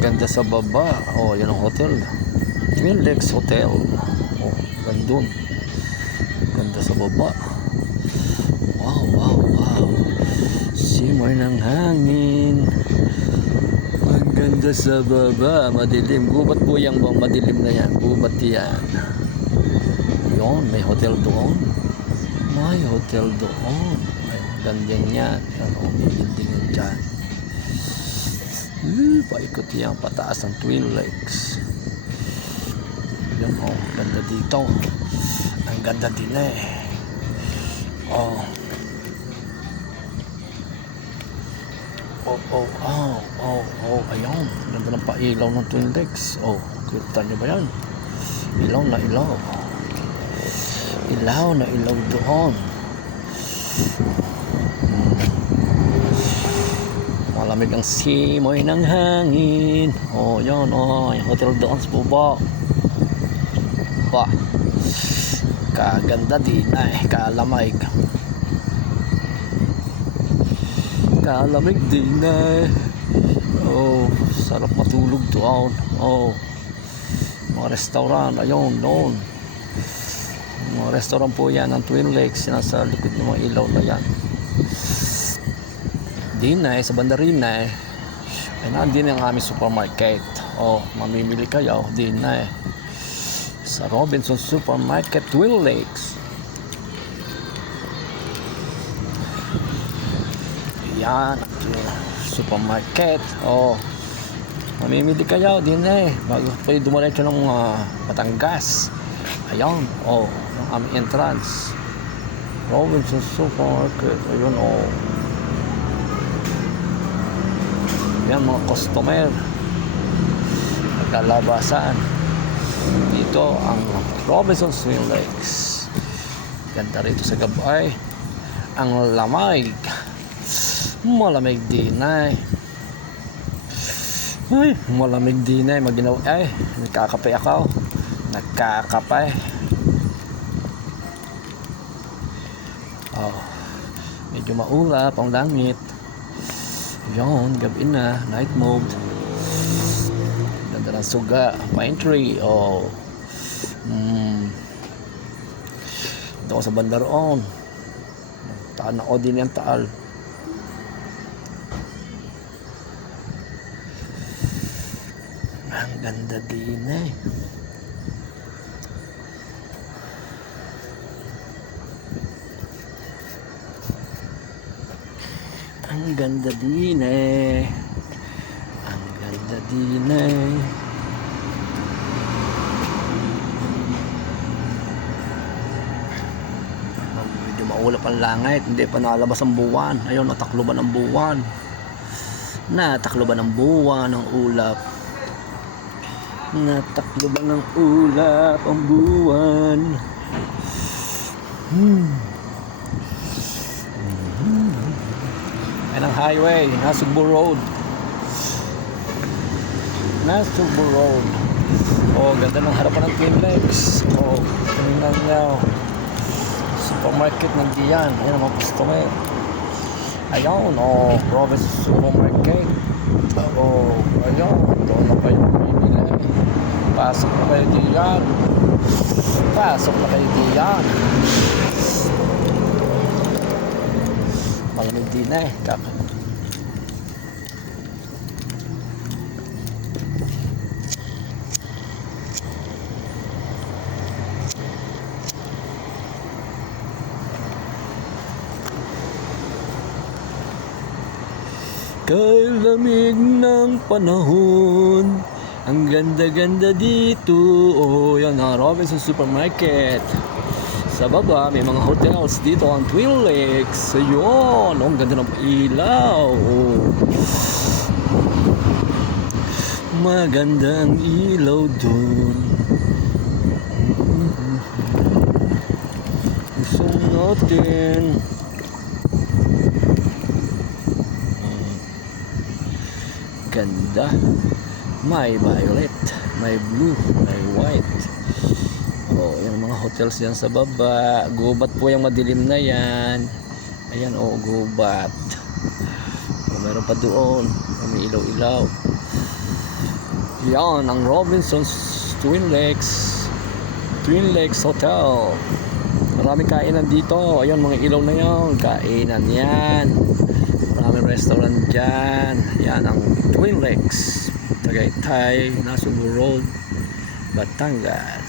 Ganda sa baba. Oh, yan ang hotel. Twin Lakes Hotel. Oh, gandun. Ganda sa baba. Wow, wow, wow. Simoy ng hangin. Ang ganda sa baba. Madilim. Gubat po yan bang madilim na yan. Gubat yan. Yun, may hotel doon. May hotel doon. Ay, ganda yan. Yan, oh, may building yan dyan. Paikot yan pataas ng Twin Lakes. Yan, oh, ganda dito. Ang ganda din eh. Oh. Oh, ayun. Ganda ng pailaw ng Twin Lakes. Oh, kita nyo ba yan? Ilaw na ilaw. Ilaw na ilaw doon. Malamig ang simoy ng hangin. Oh, yun, oh, yung hotel doon sa baba. Ba, kaganda din ay, kalamig. Kalamig din ay. Oh, sarap matulog doon. Oh, mga restaurant, ayun, doon. Mga restaurant po yan ng Twin Lakes. Nasa likod ng mga ilaw na yan. Dinay, sa Bandarina ay nandun ang aming supermarket. Oh, mamimili kayo, Dinay. Sa Robinson Supermarket, Twin Lakes. Yan, supermarket. Oh, mamimili kayo, Dinay. Bago kayo dumaretso ng Batangas. Ayan, oh, ang aming entrance. Robinson Supermarket, ayun, oh. Yan mga customer nagkalabasan dito ang Robinson Twin Lakes. Ganda rito sa gabay. Ang lamig, malamig din ay malamig din ay maginaw ay nagkakape ako, nagkakape. Oh, medyo maulap ang langit. Yon, gabi na, night mode. Ganda ng suga, pine tree. Oh, ito sa bandaroon. Taan ako din yung taal. Ang ganda din eh. Ang ganda din eh. Ang ganda din eh. Medyo maulap ang langit. Hindi pa nalabas ang buwan. Ayun, natakloban ang buwan. Natakloban ang buwan ang ulap. Natakloban ng ulap ang buwan. Ang highway, Nasugbu Road. Nasugbu Road. Oh, ganda ng harapan ng Twin Lakes. Oh, tingnan nyo. Supermarket nandiyan. Ayan ang mga customer. Ayun, oh, Robinson Supermarket. Oh, ayun. Doon na kayo bibili. Pasok na kayo diyan. Pasok na kayo diyan. Malamig din eh. Kay lamig ng panahon, ang ganda-ganda dito. Oh, yan na, Robinson Supermarket. Sa baba, may mga hotels dito ang Twin Lakes. Ayun, ang ganda ng ilaw. Magandang ilaw dun. Gusto natin. Ganda. May violet, may blue, may white. Oh, yung mga hotels yan sa baba. Gubat po yung madilim na yan. Ayan, oh, gubat. Oh, meron pa doon. Oh, may ilaw-ilaw. Yan ang Robinson's Twin Lakes Hotel. Maraming kainan dito. Ayun, mga ilaw na yun. Kainan yan. Maraming restaurant dyan. Yan ang Twin Lakes, Tagaytay, Nasugbu Road, Batangas.